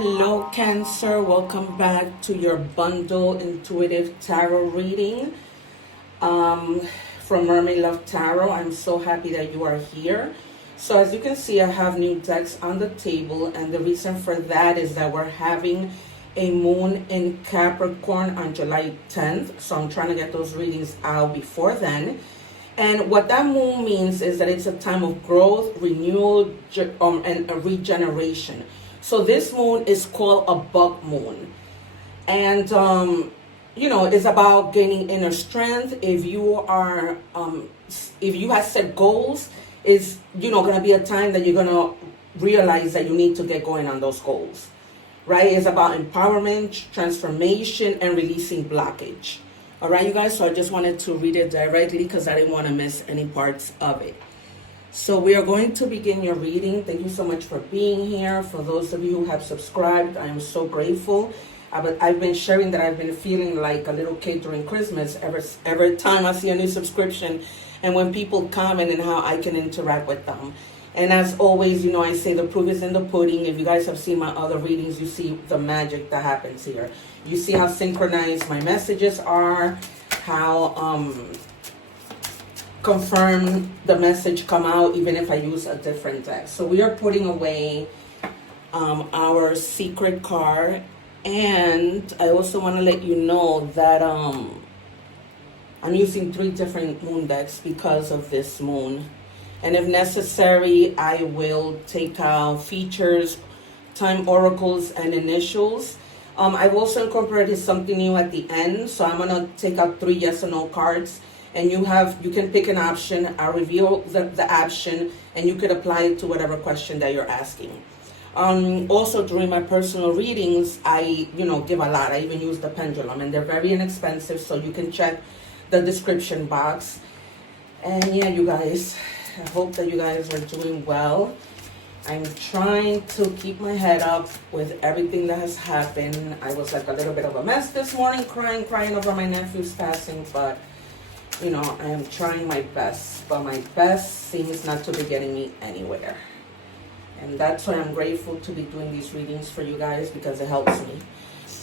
Hello, Cancer. Welcome back to your bundle intuitive tarot reading from Mermaid Love Tarot. I'm so happy that you are here. So as you can see, I have new decks on the table, and the reason for that is that we're having a moon in Capricorn on July 10th. So I'm trying to get those readings out before then. And what that moon means is that it's a time of growth, renewal, and a regeneration. So this moon is called a buck moon. And, it's about gaining inner strength. If you are, if you have set goals, it's, going to be a time that you're going to realize that you need to get going on those goals, right? It's about empowerment, transformation, and releasing blockage. All right, you guys, so I just wanted to read it directly because I didn't want to miss any parts of it. So we are going to begin your reading. Thank you so much for being here. For those of you who have subscribed, I am so grateful. I've been sharing that I've been feeling like a little kid during Christmas every time I see a new subscription, and when people comment and how I can interact with them. And as always, I say the proof is in the pudding. If you guys have seen my other readings, you see the magic that happens here. You see how synchronized my messages are, how confirm the message come out even if I use a different deck. So we are putting away our secret card, and I also want to let you know that I'm using 3 different moon decks because of this moon. And if necessary, I will take out features, time oracles, and initials. I've also incorporated something new at the end. So I'm going to take out 3 yes or no cards. And you can pick an option. I'll reveal the option, and you could apply it to whatever question that you're asking. Also, during my personal readings, I, give a lot. I even use the pendulum, and they're very inexpensive. So you can check the description box. And yeah, you guys, I hope that you guys are doing well. I'm trying to keep my head up with everything that has happened. I was like a little bit of a mess this morning, crying over my nephew's passing, but I am trying my best, but my best seems not to be getting me anywhere. And that's why I'm grateful to be doing these readings for you guys, because it helps me.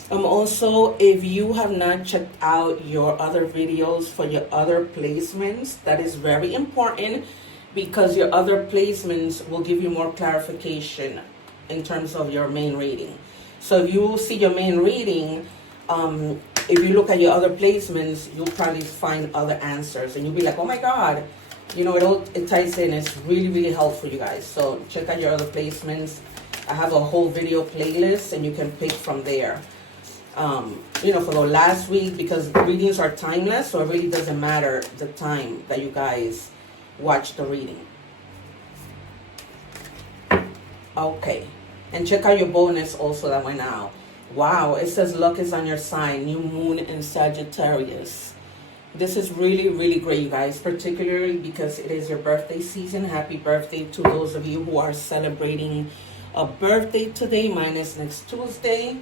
Also, if you have not checked out your other videos for your other placements, that is very important, because your other placements will give you more clarification in terms of your main reading. So if you see your main reading, if you look at your other placements, you'll probably find other answers, and you'll be like, oh my God, it ties in. It's really, really helpful, you guys. So check out your other placements. I have a whole video playlist, and you can pick from there. For the last week, because readings are timeless, so it really doesn't matter the time that you guys watch the reading. Okay, and check out your bonus also that went out. Wow, it says luck is on your side, new moon in Sagittarius. This is really, really great, you guys, particularly because it is your birthday season. Happy birthday to those of you who are celebrating a birthday today. Mine is next Tuesday.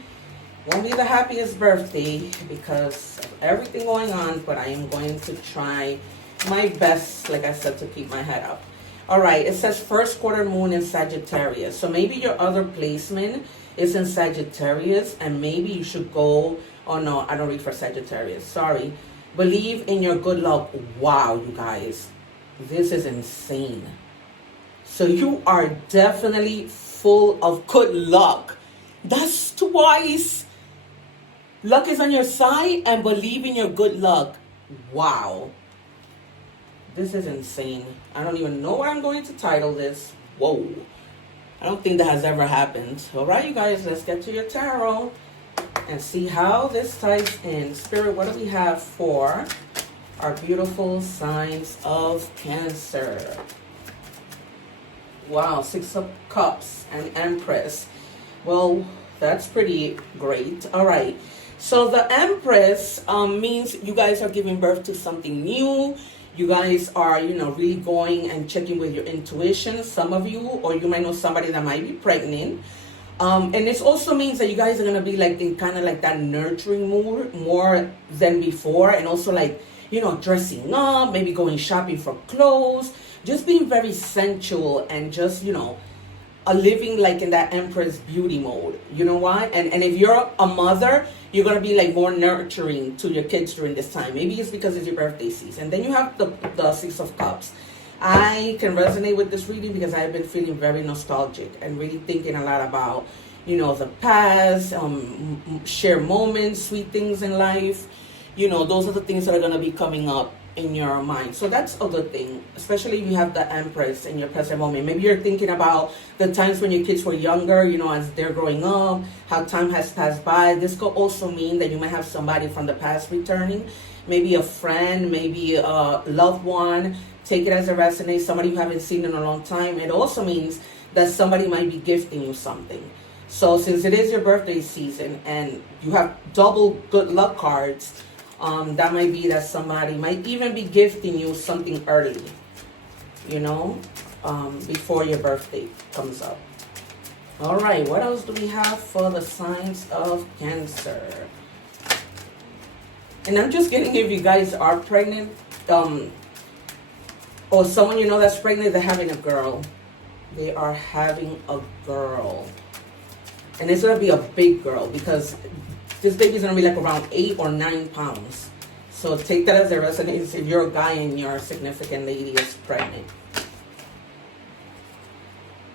Won't be the happiest birthday because of everything going on, but I am going to try my best, like I said, to keep my head up. All right, it says first quarter moon in Sagittarius. So maybe your other placement is in Sagittarius, and maybe you should go, oh no, I don't read for Sagittarius, sorry. Believe in your good luck. Wow, you guys, this is insane. So you are definitely full of good luck. That's twice. Luck is on your side, and believe in your good luck. Wow. This is insane. I don't even know what I'm going to title this. Whoa. I don't think that has ever happened. All right, you guys, let's get to your tarot and see how this ties in. Spirit, what do we have for our beautiful signs of Cancer? Wow, 6 of Cups and Empress. Well, that's pretty great. All right. So the Empress means you guys are giving birth to something new. You guys are, really going and checking with your intuition, some of you, or you might know somebody that might be pregnant. And this also means that you guys are going to be like in kind of like that nurturing mood more than before. And also like, dressing up, maybe going shopping for clothes, just being very sensual and just, living like in that Empress beauty mode. You know why? And if you're a mother, you're going to be like more nurturing to your kids during this time. Maybe it's because it's your birthday season. Then you have the Six of Cups. I can resonate with this reading because I've been feeling very nostalgic and really thinking a lot about, you know, the past, share moments, sweet things in life. You know, those are the things that are going to be coming up in your mind. So that's a good thing, especially if you have the Empress in your present moment. Maybe you're thinking about the times when your kids were younger, you know, as they're growing up, how time has passed by. This could also mean that you might have somebody from the past returning, maybe a friend, maybe a loved one. Take it as it resonates, somebody you haven't seen in a long time. It also means that somebody might be gifting you something. So since it is your birthday season and you have double good luck cards, that might be that somebody might even be gifting you something early, you know, before your birthday comes up. All right, what else do we have for the signs of Cancer? And I'm just getting, if you guys are pregnant, or someone you know that's pregnant, they're having a girl. They are having a girl. And it's going to be a big girl because this baby's going to be like around 8 or 9 pounds. So take that as a resonates if you're a guy and your significant lady is pregnant.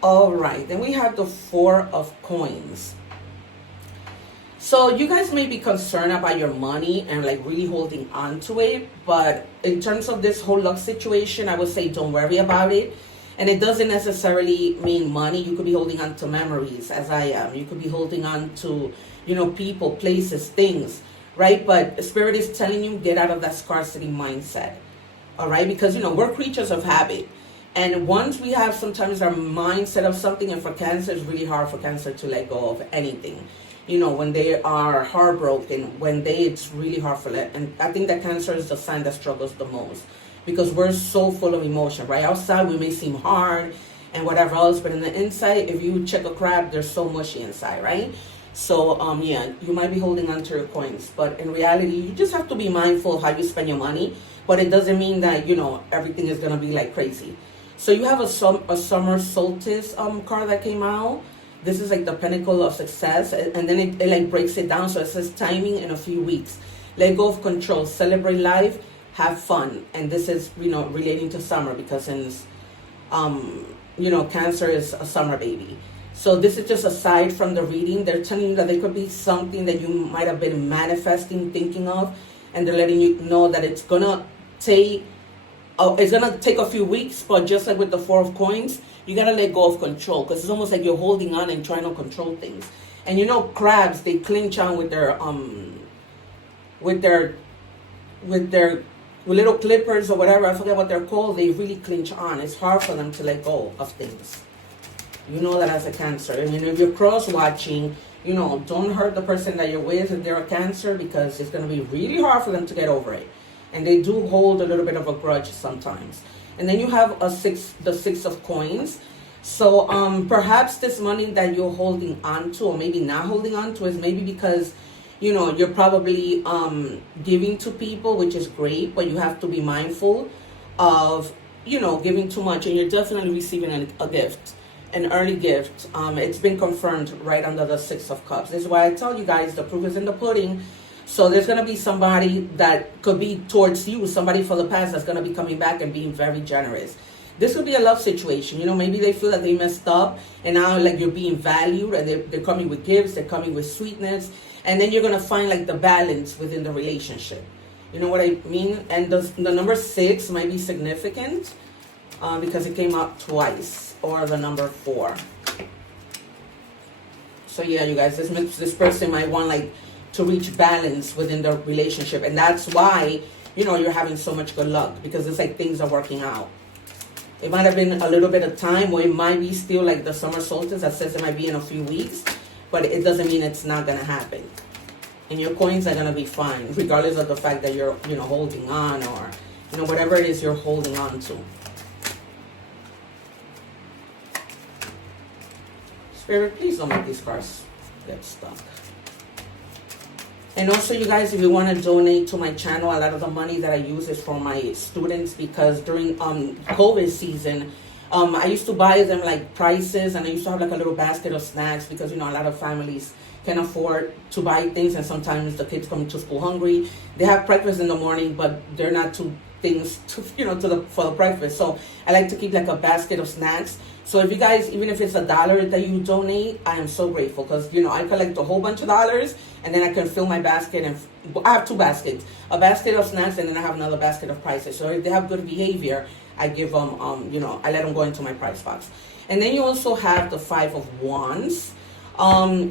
All right, then we have the Four of Coins. So you guys may be concerned about your money and like really holding on to it. But in terms of this whole luck situation, I would say don't worry about it. And it doesn't necessarily mean money. You could be holding on to memories, as I am. You could be holding on to, you know, people, places, things, right? But Spirit is telling you, get out of that scarcity mindset, all right? Because, you know, we're creatures of habit. And once we have sometimes our mindset of something, and for Cancer, it's really hard for Cancer to let go of anything. You know, when they are heartbroken, it's really hard for that. And I think that Cancer is the sign that struggles the most. Because we're so full of emotion, right? Outside, we may seem hard and whatever else, but in the inside, if you check a crab, they're so mushy inside, right? So, yeah, you might be holding on to your coins, but in reality, you just have to be mindful of how you spend your money, but it doesn't mean that, you know, everything is going to be like crazy. So you have a summer solstice card that came out. This is like the pinnacle of success, and then it like breaks it down. So it says timing in a few weeks. Let go of control, celebrate life, have fun. And this is, you know, relating to summer because since, you know, Cancer is a summer baby. So this is just aside from the reading. They're telling you that there could be something that you might have been manifesting, thinking of, and they're letting you know that it's gonna take a few weeks, but just like with the Four of Coins, you gotta let go of control because it's almost like you're holding on and trying to control things. And you know, crabs, they clinch on with their little clippers or whatever, I forget what they're called. They really clinch on. It's hard for them to let go of things. You know that as a Cancer. I mean, if you're cross-watching, you know, don't hurt the person that you're with if they're a Cancer because it's going to be really hard for them to get over it. And they do hold a little bit of a grudge sometimes. And then you have the Six of Coins. So perhaps this money that you're holding on to, or maybe not holding on to, is maybe because, you know, you're probably giving to people, which is great, but you have to be mindful of, you know, giving too much. And you're definitely receiving a gift, an early gift. It's been confirmed right under the Six of Cups. This is why I tell you guys, the proof is in the pudding. So there's going to be somebody that could be towards you, somebody from the past that's going to be coming back and being very generous. This could be a love situation. You know, maybe they feel that they messed up and now like you're being valued and they're coming with gifts, they're coming with sweetness. And then you're going to find like the balance within the relationship. You know what I mean? And the number 6 might be significant because it came out twice, or the number 4. So yeah, you guys, this person might want like to reach balance within the relationship. And that's why, you know, you're having so much good luck because it's like things are working out. It might have been a little bit of time, or it might be still like the summer solstice that says it might be in a few weeks, but it doesn't mean it's not going to happen. And your coins are going to be fine, regardless of the fact that you're, you know, holding on, or, you know, whatever it is you're holding on to. Spirit, please don't make these cards get stuck. And also, you guys, if you want to donate to my channel, a lot of the money that I use is for my students because during COVID season, I used to buy them like prices, and I used to have like a little basket of snacks because, a lot of families can afford to buy things, and sometimes the kids come to school hungry. They have breakfast in the morning, but they're not too things to for the breakfast. So I like to keep like a basket of snacks. So if you guys, even if it's $1 that you donate, I am so grateful, because I collect a whole bunch of dollars, and then I can fill my basket, and I have 2 baskets, a basket of snacks, and then I have another basket of prices. So if they have good behavior, I give them, I let them go into my price box. And then you also have the 5 of Wands.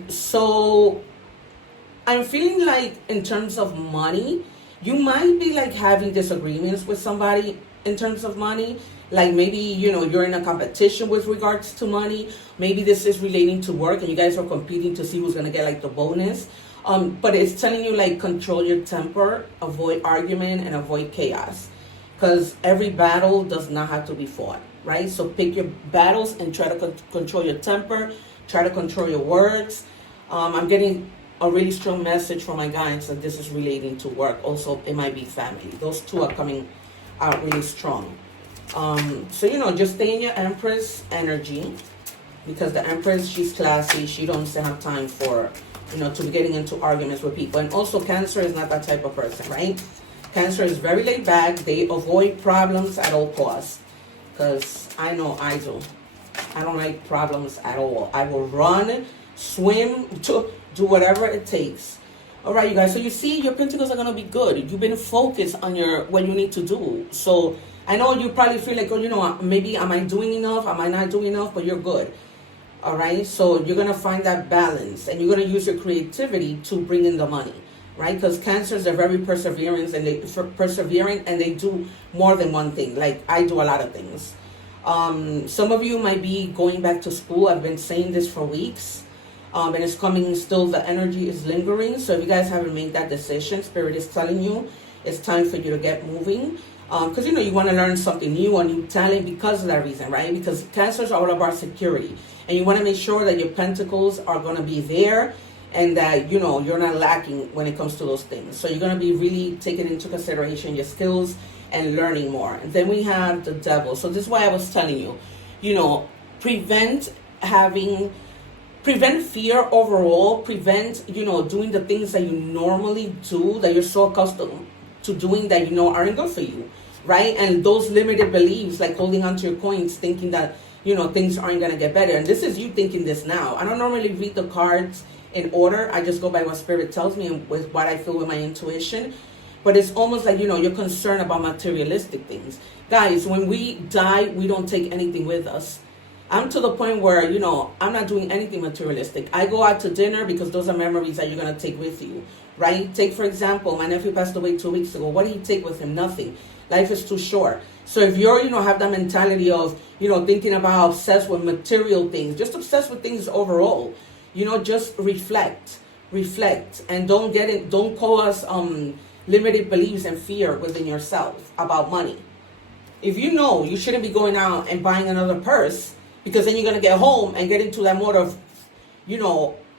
So I'm feeling like in terms of money, you might be like having disagreements with somebody in terms of money. Like maybe, you're in a competition with regards to money. Maybe this is relating to work, and you guys are competing to see who's going to get like the bonus. But it's telling you like control your temper, avoid argument, and avoid chaos. Because every battle does not have to be fought, right? So pick your battles and try to control your temper. Try to control your words. I'm getting a really strong message from my guides that this is relating to work. Also, it might be family. Those 2 are coming out really strong. So, just stay in your Empress energy, because the Empress, she's classy. She don't have time for, to be getting into arguments with people. And also, Cancer is not that type of person, right? Cancer is very laid back. They avoid problems at all costs, because I know I do. I don't like problems at all. I will run, swim, to do whatever it takes. All right, you guys. So you see, your pentacles are going to be good. You've been focused on what you need to do. So I know you probably feel like, maybe am I doing enough? Am I not doing enough? But you're good. All right. So you're going to find that balance, and you're going to use your creativity to bring in the money, right? Because Cancers are very persevering, and they do more than one thing. Like I do a lot of things. Some of you might be going back to school. I've been saying this for weeks. And it's coming still. The energy is lingering. So if you guys haven't made that decision, Spirit is telling you it's time for you to get moving. Because, you want to learn something new, a new talent, because of that reason, right? Because Cancers are all about security. And you want to make sure that your pentacles are going to be there, and that, you're not lacking when it comes to those things. So you're going to be really taking into consideration your skills and learning more. And then we have the Devil. So this is why I was telling you, prevent fear overall, prevent, doing the things that you normally do, that you're so accustomed to doing, that aren't good for you, right? And those limited beliefs, like holding onto your coins, thinking that, things aren't going to get better. And this is you thinking this now. I don't normally read the cards in order. I just go by what Spirit tells me and with what I feel with my intuition. But it's almost like, you're concerned about materialistic things. Guys, when we die, we don't take anything with us. I'm to the point where, I'm not doing anything materialistic. I go out to dinner because those are memories that you're going to take with you, right? Take, for example, my nephew passed away 2 weeks ago. What did he take with him? Nothing. Life is too short. So if you're, have that mentality of, thinking about obsessed with material things, just obsessed with things overall, just reflect, and don't cause limited beliefs and fear within yourself about money. If you shouldn't be going out and buying another purse, because then you're going to get home and get into that mode of,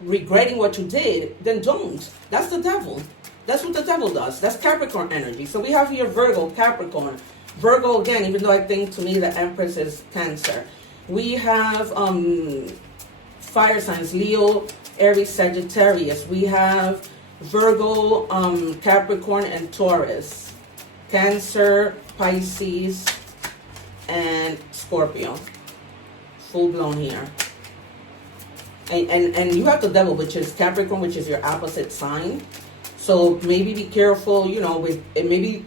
regretting what you did, then don't. That's the devil. That's what the devil does. That's Capricorn energy. So we have here Virgo, Capricorn. Virgo, again, even though I think to me the Empress is Cancer. We have fire signs, Leo, Aries, Sagittarius. We have Virgo, Capricorn, and Taurus. Cancer, Pisces, and Scorpio. Full blown here. And you have the devil, which is Capricorn, which is your opposite sign. So maybe be careful, with it. Maybe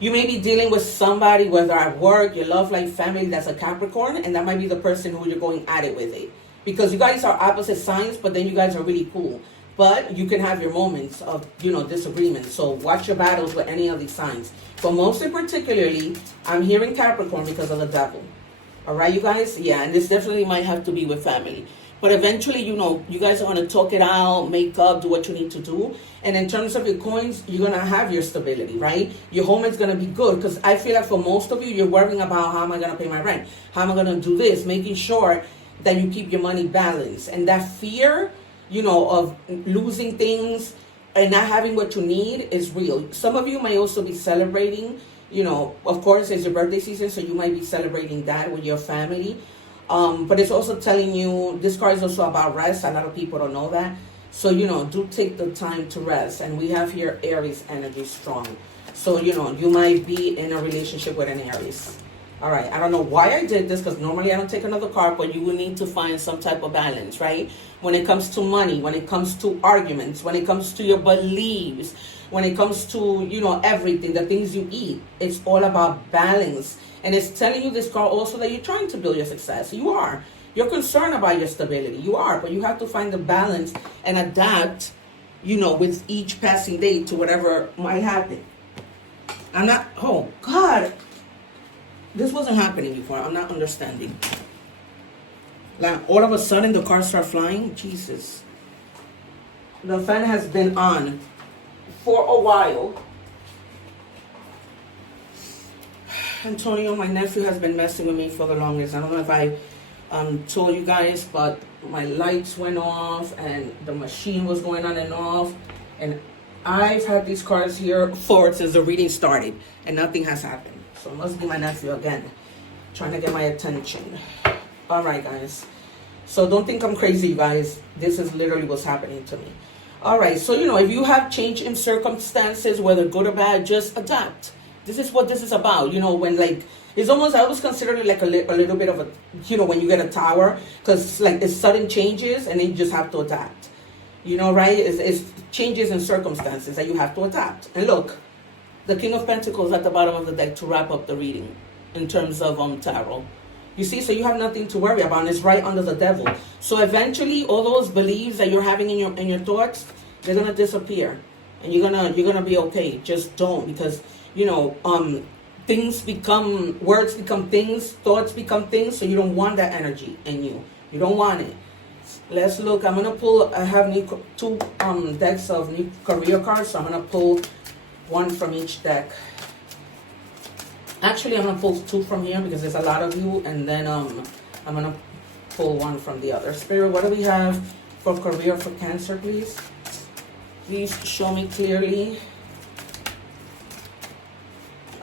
you may be dealing with somebody, whether at work, your love life, family, that's a Capricorn, and that might be the person who you're going at it with it. Because you guys are opposite signs, but then you guys are really cool. But you can have your moments of, disagreement. So watch your battles with any of these signs. But mostly particularly, I'm hearing Capricorn because of the devil. All right, you guys? Yeah, and this definitely might have to be with family. But eventually, you guys are going to talk it out, make up, do what you need to do. And in terms of your coins, you're going to have your stability, right? Your home is going to be good. Because I feel like for most of you, you're worrying about how am I going to pay my rent? How am I going to do this? Making sure that you keep your money balanced. And that fear, of losing things and not having what you need is real. Some of you might also be celebrating, You know, of course, it's your birthday season, so you might be celebrating that with your family. But it's also telling you, this card is also about rest. A lot of people don't know that. So, you know, do take the time to rest. And we have here Aries energy strong. So, you know, you might be in a relationship with an Aries. All right, I don't know why I did this, because normally I don't take another card, but you will need to find some type of balance, right? When it comes to money, when it comes to arguments, when it comes to your beliefs, when it comes to, you know, everything, the things you eat, it's all about balance. And it's telling you, this card also, that you're trying to build your success. You are. You're concerned about your stability. You are, but you have to find the balance and adapt, you know, with each passing day to whatever might happen. I'm not, oh God. This wasn't happening before. I'm not understanding. Like, all of a sudden, the cars start flying. Jesus. The fan has been on for a while. Antonio, my nephew, has been messing with me for the longest. I don't know if I told you guys, but my lights went off and the machine was going on and off. And I've had these cars here since the reading started, and nothing has happened. So it must be my nephew again, trying to get my attention. All right, guys. So don't think I'm crazy, you guys. This is literally what's happening to me. All right. So, you know, if you have change in circumstances, whether good or bad, just adapt. This is what this is about. You know, when, like, it's almost, I always consider it like a little bit of a, you know, when you get a tower, because, like, it's sudden changes and then you just have to adapt. You know, right? It's changes in circumstances that you have to adapt. And look, the King of Pentacles at the bottom of the deck to wrap up the reading in terms of tarot. You see, so you have nothing to worry about, and it's right under the Devil. So eventually, all those beliefs that you're having in your thoughts, they're gonna disappear, and you're gonna be okay. Just don't, because, you know, words become things, thoughts become things. So you don't want that energy in you. You don't want it. Let's look. I'm gonna pull. I have two decks of new career cards, so I'm gonna pull one from each deck. Actually, I'm gonna pull two from here because there's a lot of you, and then I'm gonna pull one from the other. Spirit, what do we have for career for Cancer, please? Please show me clearly.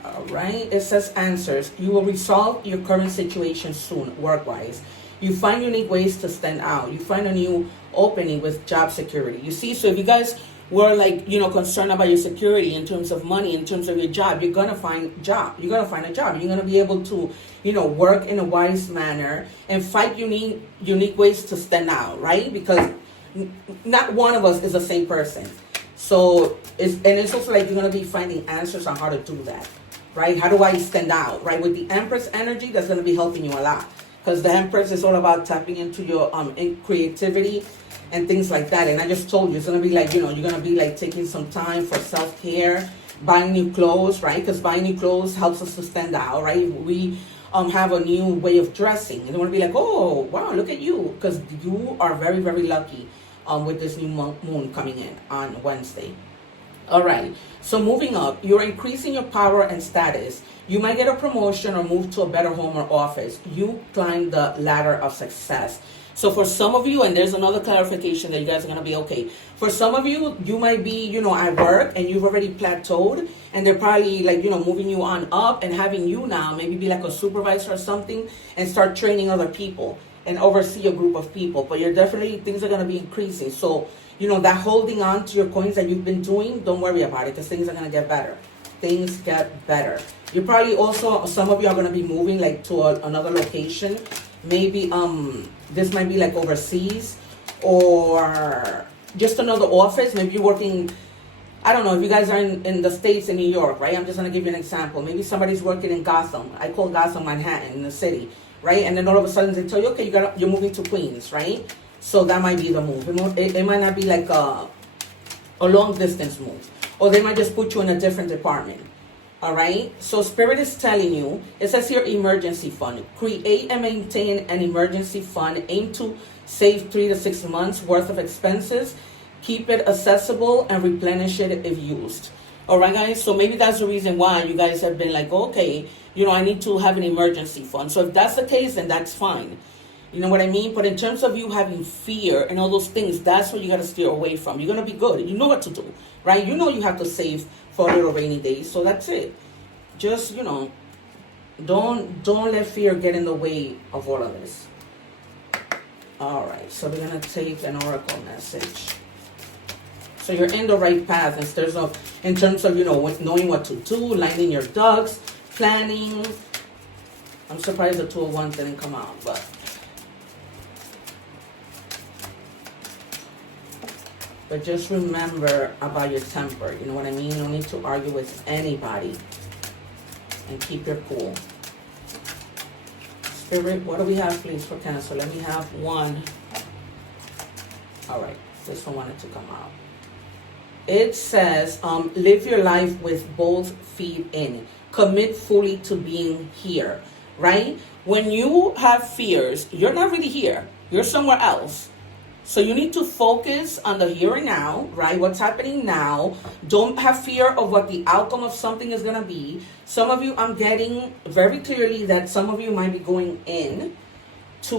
All right, it says answers. You will resolve your current situation soon, work-wise. You find unique ways to stand out. You find a new opening with job security. You see, so if you guys were, like, you know, concerned about your security in terms of money, in terms of your job, you're gonna find a job. You're gonna be able to, you know, work in a wise manner and find unique ways to stand out, right? Because not one of us is the same person. So it's also like you're gonna be finding answers on how to do that, right? How do I stand out, right? With the Empress energy, that's gonna be helping you a lot, because the Empress is all about tapping into your creativity and things like that. And I just told you, it's going to be like, you know, you're going to be like taking some time for self-care, buying new clothes, right? Because buying new clothes helps us to stand out, right? We have a new way of dressing. And they want to be like, oh, wow, look at you. Because you are very, very lucky with this new moon coming in on Wednesday. All right. So moving up, you're increasing your power and status. You might get a promotion or move to a better home or office. You climb the ladder of success. So for some of you, and there's another clarification that you guys are going to be okay. For some of you, you might be, you know, at work and you've already plateaued, and they're probably like, you know, moving you on up and having you now maybe be like a supervisor or something and start training other people and oversee a group of people. But things are going to be increasing. So, you know, that holding on to your coins that you've been doing, don't worry about it, because things are going to get better. Things get better. You probably also, some of you are going to be moving like to another location. Maybe this might be like overseas, or just another office. Maybe you're working, I don't know, if you guys are in the States, in New York, right? I'm just going to give you an example. Maybe somebody's working in Gotham. I call Gotham Manhattan, in the city, right? And then all of a sudden they tell you, okay, you're moving to Queens, right? So that might be the move. It might not be like a long distance move. Or they might just put you in a different department. All right. So Spirit is telling you, it says here emergency fund. Create and maintain an emergency fund. Aim to save 3 to 6 months worth of expenses. Keep it accessible and replenish it if used. All right, guys. So maybe that's the reason why you guys have been like, okay, you know, I need to have an emergency fund. So if that's the case, then that's fine. You know what I mean? But in terms of you having fear and all those things, that's what you got to steer away from. You're going to be good. You know what to do, right? You know you have to save for a little rainy day. So that's it. just, you know, don't let fear get in the way of all of this. All right, so we're gonna take an oracle message. So you're in the right path in terms of, you know, knowing what to do, lining your ducks, planning. I'm surprised the 2 of Wands didn't come out, but just remember about your temper. You know what I mean? You don't need to argue with anybody, and keep your cool. Spirit, what do we have, please, for Cancer? Let me have one. All right, this one wanted to come out. It says, live your life with both feet in. Commit fully to being here, right? When you have fears, you're not really here. You're somewhere else. So you need to focus on the here and now, right? What's happening now. Don't have fear of what the outcome of something is going to be. Some of you, I'm getting very clearly that some of you might be going in to,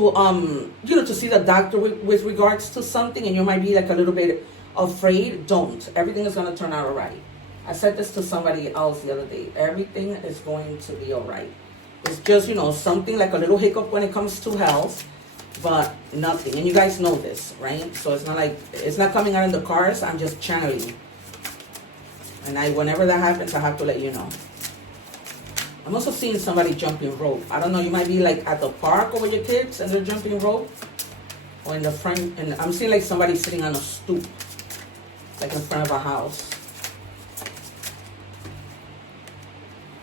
you know, to see the doctor with regards to something, and you might be like a little bit afraid. Don't. Everything is going to turn out all right. I said this to somebody else the other day. Everything is going to be all right. It's just, you know, something like a little hiccup when it comes to health, but nothing. And you guys know this, right? So it's not like, it's not coming out in the cards. I'm just channeling. And whenever that happens, I have to let you know. I'm also seeing somebody jumping rope. I don't know, you might be like at the park or with your kids and they're jumping rope. Or in the front, and I'm seeing like somebody sitting on a stoop, like in front of a house.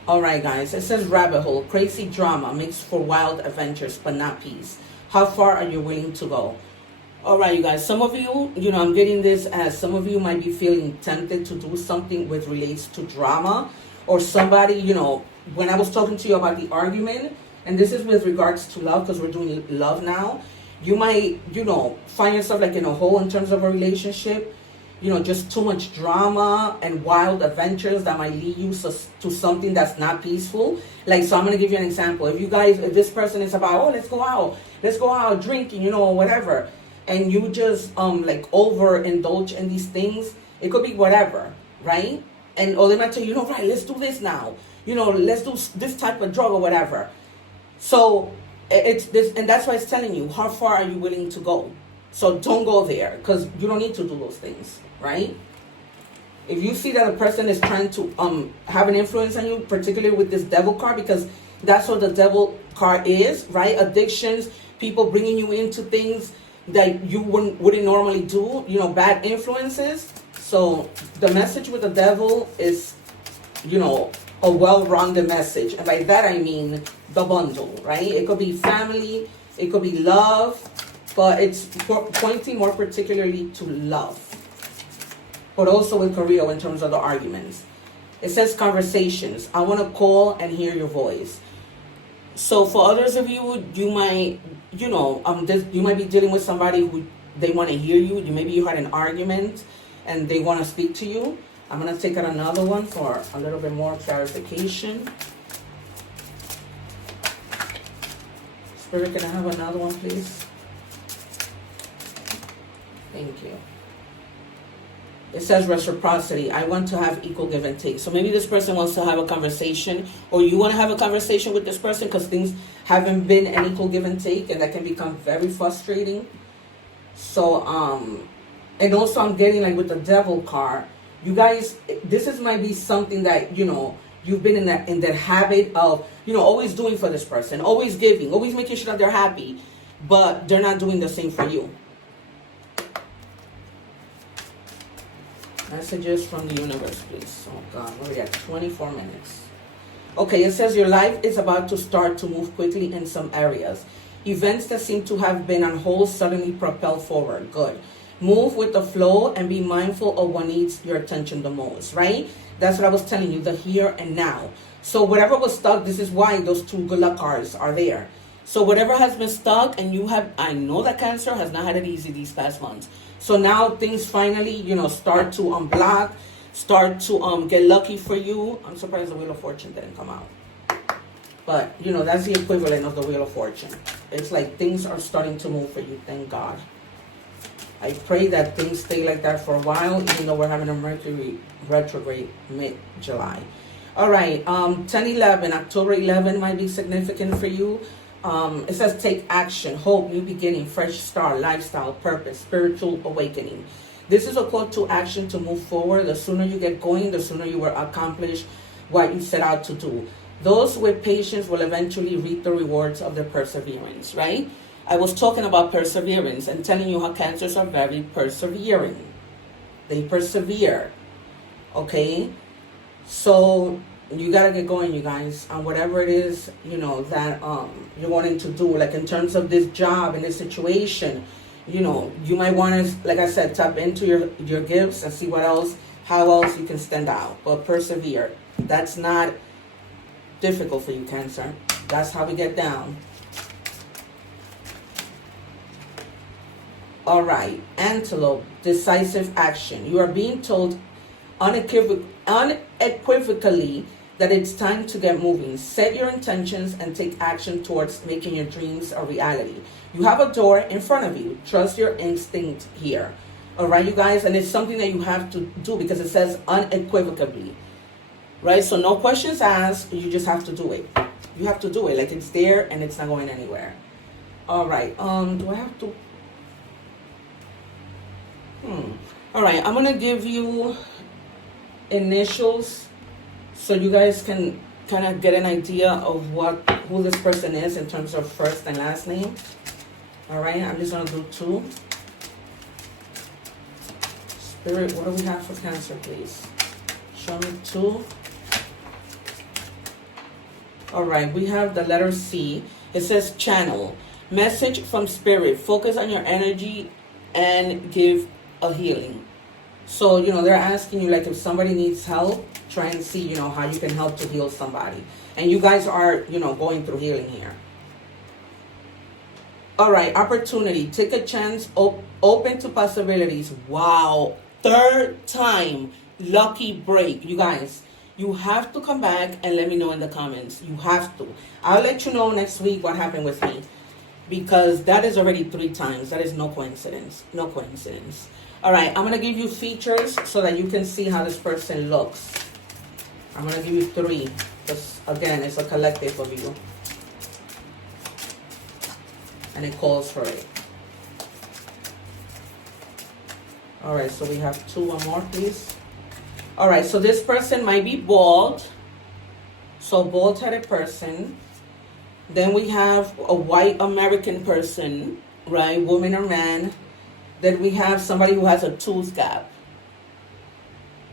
All right, guys. It says rabbit hole, crazy drama makes for wild adventures, but not peace. How far are you willing to go? All right, you guys. Some of you, you know, I'm getting this as some of you might be feeling tempted to do something with relates to drama, or somebody, you know, when I was talking to you about the argument, and this is with regards to love because we're doing love now. You might, you know, find yourself like in a hole in terms of a relationship. You know, just too much drama and wild adventures that might lead you to something that's not peaceful. Like, so I'm going to give you an example. If this person is about, oh, let's go out drinking, you know, whatever. And you just, like overindulge in these things. It could be whatever, right? And, or they might tell you, know, right, let's do this now. You know, let's do this type of drug or whatever. So it's this, and that's why it's telling you, how far are you willing to go? So don't go there, because you don't need to do those things, right? If you see that a person is trying to have an influence on you, particularly with this devil card, because that's what the devil card is, right? Addictions, people bringing you into things that you wouldn't normally do, you know, bad influences. So the message with the devil is, you know, a well-rounded message. And by that I mean the bundle, right? It could be family, it could be love, but it's pointing more particularly to love. But also with career in terms of the arguments. It says conversations. I want to call and hear your voice. So for others of you, you might, you know, you might be dealing with somebody who they want to hear you. Maybe you had an argument and they want to speak to you. I'm going to take out another one for a little bit more clarification. Spirit, can I have another one, please? Thank you. It says reciprocity. I want to have equal give and take. So maybe this person wants to have a conversation, or you want to have a conversation with this person because things haven't been an equal give and take, and that can become very frustrating. So, and also I'm getting like with the devil card, you guys, might be something that, you know, you've been in that habit of, you know, always doing for this person, always giving, always making sure that they're happy, but they're not doing the same for you. Messages from the universe, please. Oh God, we're already at 24 minutes. Okay, it says your life is about to start to move quickly in some areas. Events that seem to have been on hold suddenly propel forward. Good. Move with the flow and be mindful of what needs your attention the most, right? That's what I was telling you, the here and now. So whatever was stuck, this is why those 2 good luck cards are there. So whatever has been stuck, and you have, I know that Cancer has not had it easy these past months. So now things finally, you know, start to unblock, start to get lucky for you. I'm surprised the Wheel of Fortune didn't come out. But, you know, that's the equivalent of the Wheel of Fortune. It's like things are starting to move for you, thank God. I pray that things stay like that for a while, even though we're having a Mercury retrograde mid-July. All right, 10/11, October 11 might be significant for you. It says take action, hope, new beginning, fresh start, lifestyle, purpose, spiritual awakening. This is a call to action to move forward. The sooner you get going, the sooner you will accomplish what you set out to do. Those with patience will eventually reap the rewards of their perseverance, right? I was talking about perseverance and telling you how Cancers are very persevering. They persevere, okay? So you gotta get going, you guys, on whatever it is, you know, that you're wanting to do. Like in terms of this job and this situation, you know, you might want to, like I said, tap into your gifts and see how else you can stand out. But persevere. That's not difficult for you, Cancer. That's how we get down. All right, Antelope, decisive action. You are being told unequivocally that it's time to get moving. Set your intentions and take action towards making your dreams a reality. You have a door in front of you. Trust your instinct here. All right, you guys, and it's something that you have to do because it says unequivocally, right? So no questions asked. You just have to do it. You have to do it. Like it's there and it's not going anywhere. All right. Do I have to? All right, I'm gonna give you initials so you guys can kind of get an idea of who this person is in terms of first and last name. All right, I'm just gonna do 2. Spirit, what do we have for Cancer, please? Show me 2. All right, we have the letter C. It says channel. Message from Spirit. Focus on your energy and give a healing. So, you know, they're asking you, like, if somebody needs help, try and see, you know, how you can help to heal somebody. And you guys are, you know, going through healing here. All right, opportunity. Take a chance. Open to possibilities. Wow. 3rd time. Lucky break. You guys, you have to come back and let me know in the comments. You have to. I'll let you know next week what happened with me. Because that is already 3 times. That is no coincidence. No coincidence. All right, I'm going to give you features so that you can see how this person looks. I'm going to give you 3. Because, again, it's a collective of you. And it calls for it. All right, so we have 2 or more, please. All right, so this person might be bald. So, bald-headed person. Then we have a white American person, right? Woman or man. Then we have somebody who has a tooth gap.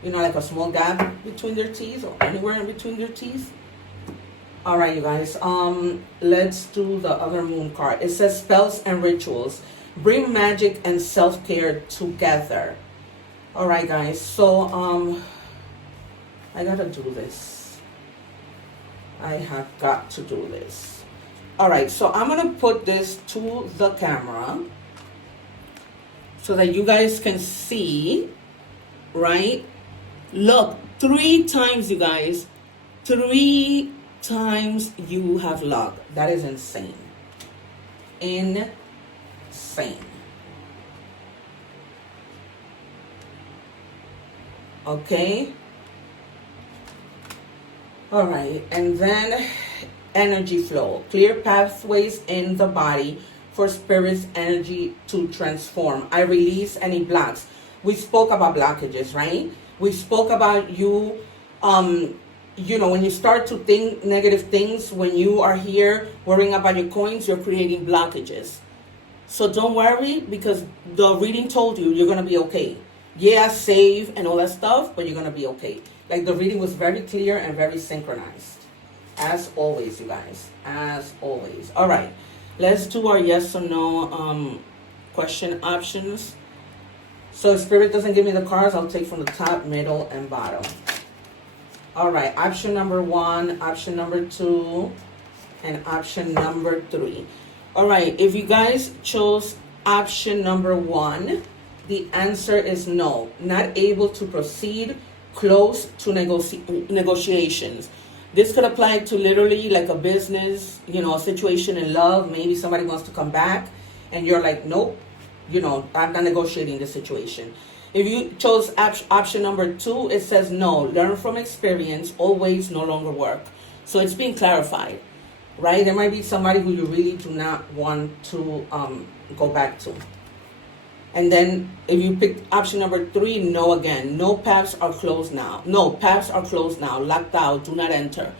You know, like a small gap between their teeth or anywhere in between their teeth. All right, you guys. Let's do the other moon card. It says spells and rituals. Bring magic and self-care together. All right, guys. So, I gotta do this. I have got to do this. All right, so I'm gonna put this to the camera so that you guys can see, right? Look, 3 times, you guys. 3 times you have luck. That is insane. Insane. Okay. All right, and then energy flow. Clear pathways in the body for spirit's energy to transform. I release any blocks. We spoke about blockages, right? We spoke about you, you know, when you start to think negative things, when you are here worrying about your coins, you're creating blockages. So don't worry, because the reading told you you're going to be okay. Yeah, save and all that stuff, but you're going to be okay. Like the reading was very clear and very synchronized. As always, you guys. As always. All right. Let's do our yes or no question options. So if Spirit doesn't give me the cards, I'll take from the top, middle, and bottom. All right. Option number 1, option number 2, and option number 3. All right. If you guys chose option number 1, the answer is no. Not able to proceed, close to negotiations. This could apply to literally like a business, you know, a situation in love. Maybe somebody wants to come back and you're like, nope, you know, I'm not negotiating this situation. If you chose option number 2, it says no, learn from experience, always no longer work. So it's being clarified, right? There might be somebody who you really do not want to go back to. And then if you pick option number 3, no again. No paths are closed now. No, paths are closed now. Locked out. Do not enter.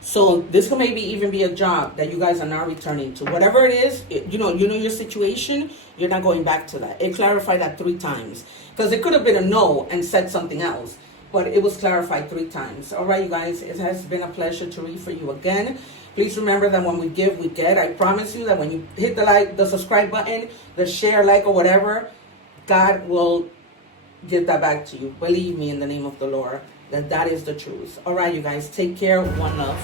So this could maybe even be a job that you guys are not returning to. Whatever it is, you know your situation, you're not going back to that. It clarified that 3 times. Because it could have been a no and said something else. But it was clarified 3 times. All right, you guys, it has been a pleasure to read for you again. Please remember that when we give, we get. I promise you that when you hit the subscribe button, the share, like, or whatever, God will give that back to you. Believe me, in the name of the Lord, that is the truth. All right, you guys, take care. One love.